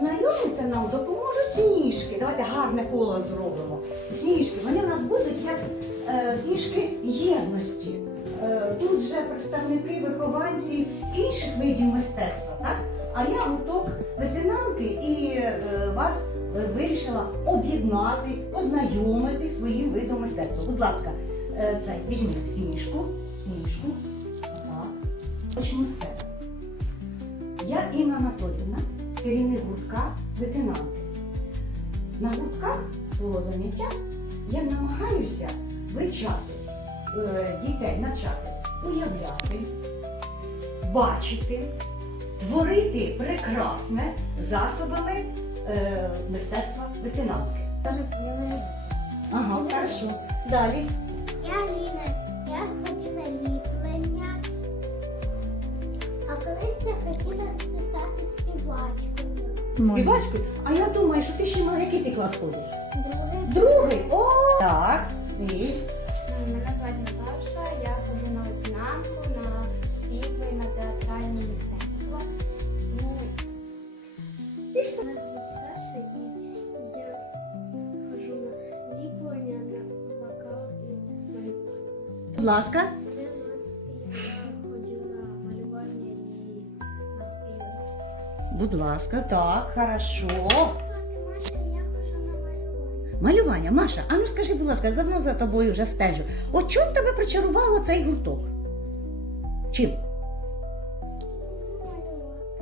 познайомитися нам допоможуть сніжки. Давайте гарне коло зробимо. Сніжки, вони у нас будуть як е, сніжки єдності. Е, тут вже представники вихованці інших видів мистецтва, так? А я гурток ветеринарки і е, вас вирішила об'єднати, познайомити своїм видом мистецтва. Будь ласка, е, цей візьміть сніжку, сніжку. Почну з себе. Я Інна Анатоліївна, керівник гуртка ветеринарки. На гуртках свого заняття я намагаюся вивчати е, дітей, навчати, уявляти, бачити, творити прекрасне засобами е, мистецтва ветеринарки. Ага, хорошо. Далі. Я Ліна, я хотіла ліплення, а колись я хотіла стати співачкою. Співачкою. А я думаю, що ти ще на який ти клас ходиш? Друге, Другий. О! Так. І Мене звати Наташа, я ходжу на лейтенантку, на співи, на театральне мистецтво. Ну, І все. Мене звуть Саша, і я хожу на ліплення, на вокал і малювання. Будь ласка. Будь ласка, так, хорошо. Маша, я хожу на малювання. Малювання, Маша, а ну скажи, будь ласка, давно за тобою вже стежу. От чим тебе причарувало цей гурток? Чим?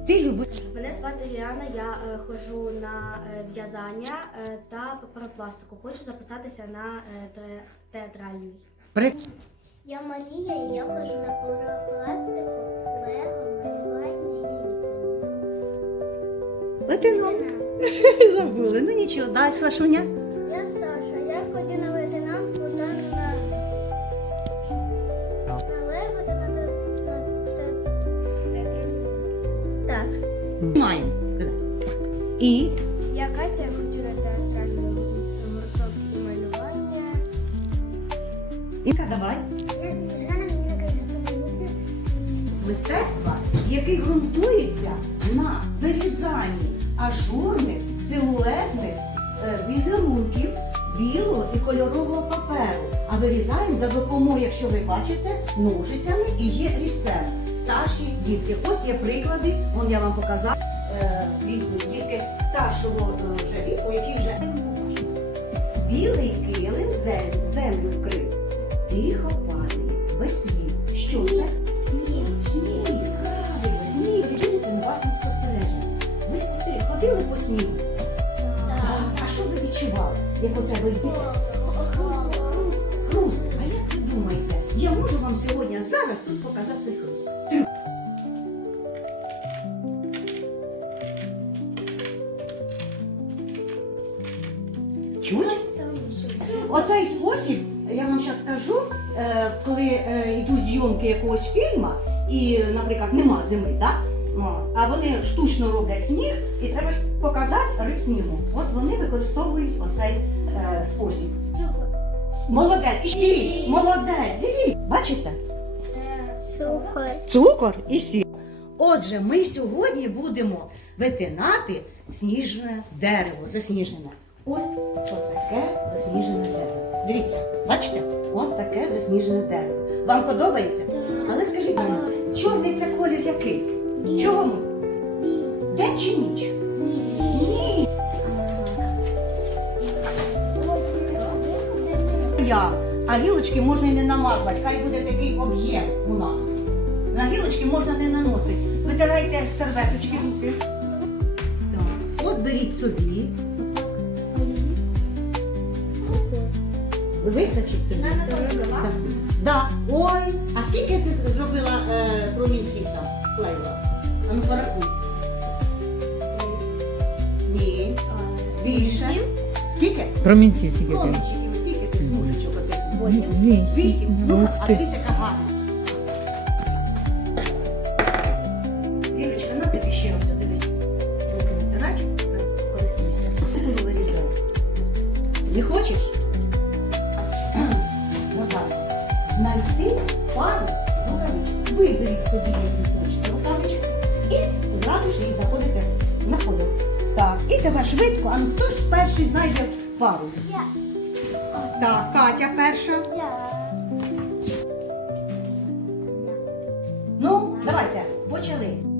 Ти любиш? Мене звати Ліана, я е, ходжу на е, в'язання е, та паперопластику. Хочу записатися на е, те- театральний. При... Я Марія, і я ходжу на Лейтенант. Забули. Ну нічого, далі, Сашуня. Я Саша, я ходжу на лейтенантку та на, на лего та на Так. Маємо. Так. І Я Катя, я ходжу на театральний гурток і малювання. Іка, давай. Мистецтва, яке ґрунтується на вирізанні ажурних, силуетних е, візерунків білого і кольорового паперу. А вирізаємо за допомогою, якщо ви бачите, ножицями і є різцем. Старші дітки. Ось є приклади, вон я вам показав е, віку дітки старшого е, вже віку, які вже білий ходили по снігу? А що ви відчували, як оце ви йдете? Хруст. А як ви думаєте, я можу вам сьогодні зараз тут показати цей хруст? Оцей спосіб, я вам зараз скажу, е, коли е, йдуть зйомки якогось фільму, і, наприклад, нема зими, так? А вони штучно роблять сніг, і треба показати риб снігу. От вони використовують оцей е, спосіб. Молодець, сіль, молодець, дивіться, бачите? Супер. Цукор і сіль. Отже, ми сьогодні будемо витинати сніжне дерево, засніжене. Ось таке засніжене дерево. Дивіться, бачите? От таке засніжене дерево. Вам подобається? Але скажіть мені, чорний це колір який? Чому? День чи ніч? Ні. Я. А гілочки можна і не намазувати, хай буде такий об'єм у нас. На гілочки можна не наносити. Витирайте серветочки руки. Так. От беріть собі. Вистачить тобі? Так. Да. Ой, а скільки ти зробила е, промінців там вклеїла? А ну порахуй. Ні. Більше. Скільки? Промінців скільки ти? Промінчиків, скільки ти смужечок отих? Вісім. Вісім. Ну, Ух а ти. дивіться, яка гарна. Зірочка, на тобі ще ось, дивись. Руки витирай, користуйся. Буду вирізати. Не хочеш? Ну так. Знайти пару рукавичок. Виберіть собі, які на. Так, і тепер швидко, а ну хто ж перший знайде пару? Я. Так, Катя перша. Я. Ну, давайте, почали.